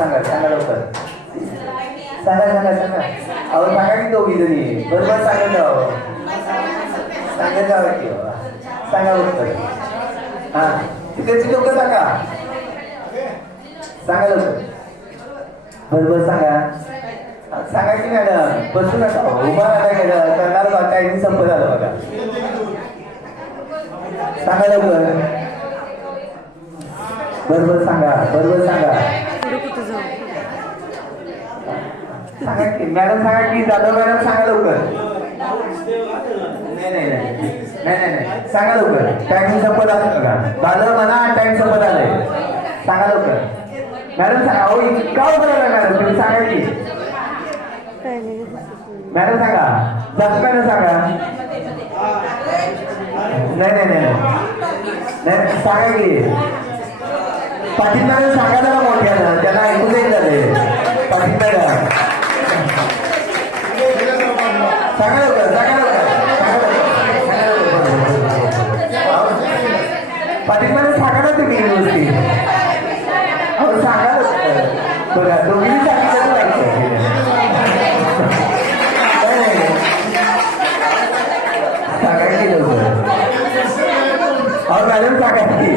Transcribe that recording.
सांगा सांगा लवकर सांगा सांगा सांगा अहो सांगा की दोघी जणी बरोबर सांगत जावं सांगत जावं की सांगा उत्तर हा तिकडची लोक सांगा सांगा लवकर बरोबर सांगा सांगा की मॅडम बसू नका उभा राहा करणार टायमिंग संपत आलं बघा सांगा लवकर बरोबर सांगा सांगा की मॅडम सांगा की जाधव मॅडम सांगा लवकर नाही सांगा लवकर टाइम संपत आलं बघा जाधव म्हणा टाइम संपत आलंय सांगा लवकर मॅडम सांगा हो का बरोबर मॅडम तुम्ही सांगा की मॅडम सांगा जास्त मॅडम सांगा नाही सांगा की पाटील मॅडम सांगा जरा मोठ्यानं त्यांना ऐकून नाही झाले पाटील मॅडम सांगा लवकर पाटील मॅडम सांगा ना तुम्ही गोष्टी हो सांगा लवकर बघा दोघी सांगितलं सांगा की लवकर मॅडम सांगा की